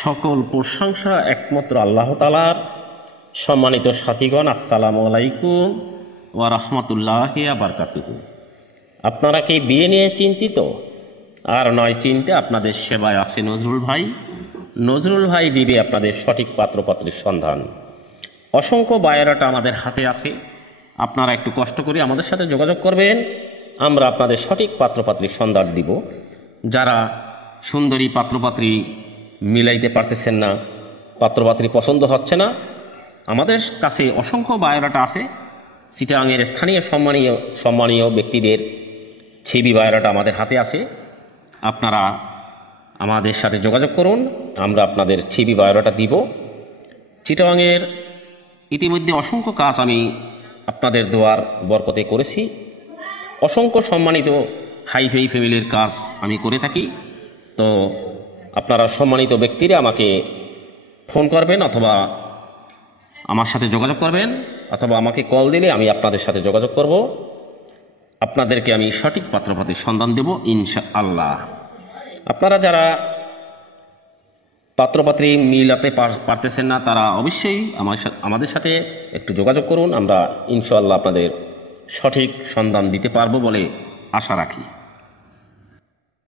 সকল প্রশংসা একমাত্র আল্লাহ তাআলার। সম্মানিত সাথীগণ, আসসালামু আলাইকুম ওয়া রাহমাতুল্লাহি ওয়া বারাকাতুহু। আপনারা কি বিয়ে নিয়ে চিন্তিত? আর নয় চিন্তা, আপনাদের সেবায় আছে নজরুল ভাই। নজরুল ভাই দিবে আপনাদের সঠিক পাত্রপাত্রীর সন্ধান। অসংখ্য বায়োডাটা আমাদের হাতে আছে। আপনারা একটু কষ্ট করে আমাদের সাথে যোগাযোগ করবেন, আমরা আপনাদের সঠিক পাত্রপাত্রীর সন্ধান দিব। যারা সুন্দরী পাত্রপাত্রী মিলাইতে পারতেছেন না, পাত্রপাত্রী পছন্দ হচ্ছে না, আমাদের কাছে অসংখ্য বায়োডাটা আছে। চিটাগাংয়ের স্থানীয় সম্মানীয় ব্যক্তিদের ছবি বায়োডাটা আমাদের হাতে আছে। আপনারা আমাদের সাথে যোগাযোগ করুন, আমরা আপনাদের ছবি বায়োডাটা দিব। চিটাগাংয়ের ইতিমধ্যে অসংখ্য কাজ আমি আপনাদের দোয়ার বরকতে করেছি। অসংখ্য সম্মানিত হাইফাই ফ্যামিলির কাজ আমি করে থাকি। তো আপনারা সম্মানিত ব্যক্তিরা আমাকে ফোন করবেন, অথবা আমার সাথে যোগাযোগ করবেন, অথবা আমাকে কল দিলে আমি আপনাদের সাথে যোগাযোগ করব। আপনাদেরকে আমি সঠিক পাত্রপাত্রীর সন্ধান দেব ইনশাআল্লাহ। আপনারা যারা পাত্রপাত্রী মিলাতে পারতেছেন না, তারা অবশ্যই আমাদের সাথে একটু যোগাযোগ করুন। আমরা ইনশাআল্লাহ আপনাদের সঠিক সন্ধান দিতে পারবো বলে আশা রাখি।